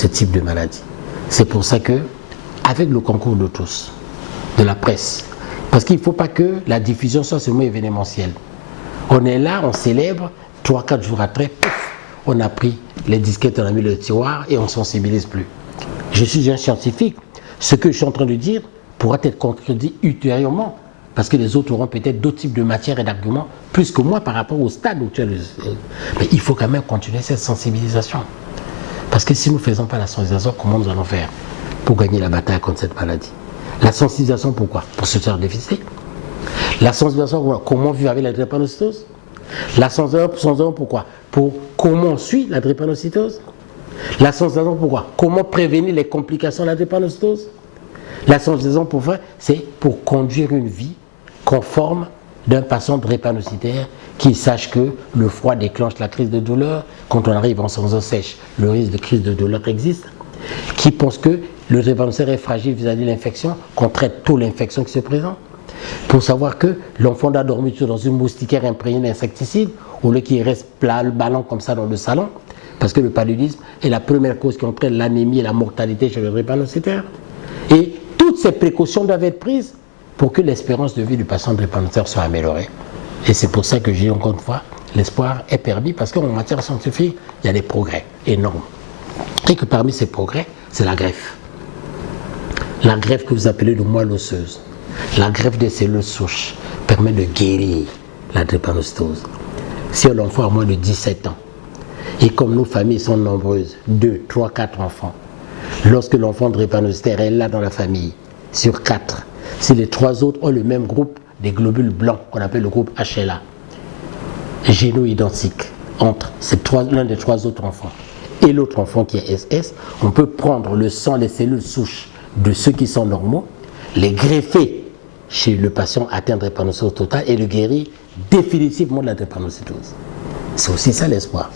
ce type de maladie. C'est pour ça que, avec le concours de tous, de la presse, parce qu'il ne faut pas que la diffusion soit seulement événementielle. On est là, on célèbre, 3-4 jours après, pouf, on a pris les disquettes, on a mis le tiroir et on ne sensibilise plus. Je suis un scientifique. Ce que je suis en train de dire pourra être contredit ultérieurement, parce que les autres auront peut-être d'autres types de matières et d'arguments, plus que moi par rapport au stade où tu es. Mais il faut quand même continuer cette sensibilisation. Parce que si nous ne faisons pas la sensibilisation, comment nous allons faire pour gagner la bataille contre cette maladie? La sensibilisation, pourquoi? Pour se faire déficer. La sensibilisation, comment vivre avec la drépanocytose? La sensibilisation, pourquoi? Pour comment on suit la drépanocytose? La sensibilisation, pourquoi? Comment prévenir les complications de la drépanocytose? La sensibilisation, pourquoi? C'est pour conduire une vie conforme d'un patient drépanocytaire qui sache que le froid déclenche la crise de douleur. Quand on arrive en eau sèche, le risque de crise de douleur existe. Qui pense que le drépanocytaire est fragile vis-à-vis de l'infection, qu'on traite tôt l'infection qui se présente. Pour savoir que l'enfant doit dormir dans une moustiquaire imprégnée d'insecticides, au lieu qu'il reste plat, le ballon comme ça dans le salon, parce que le paludisme est la première cause qui entraîne l'anémie et la mortalité chez le drépanocytaire. Et toutes ces précautions doivent être prises pour que l'espérance de vie du patient drépanocytaire soit améliorée. Et c'est pour ça que je dis encore une fois, l'espoir est permis, parce qu'en matière scientifique, il y a des progrès énormes. Et que parmi ces progrès, c'est la greffe. La greffe que vous appelez de moelle osseuse. La greffe des cellules souches permet de guérir la drépanocytose. Si l'enfant a moins de 17 ans, et comme nos familles sont nombreuses, 2, 3, 4 enfants, lorsque l'enfant drépanocytaire est là dans la famille, sur 4, si les 3 autres ont le même groupe des globules blancs, qu'on appelle le groupe HLA, géno-identique, entre l'un des 3 autres enfants et l'autre enfant qui est SS, on peut prendre le sang, les cellules souches de ceux qui sont normaux, les greffer chez le patient atteint de drépanocytose totale et le guérir définitivement de la drépanocytose. C'est aussi ça l'espoir.